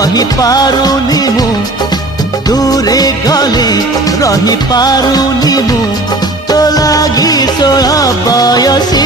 रही पारुनी मु दूरे गले रही पारुनी मु तो लागी 16 बयसी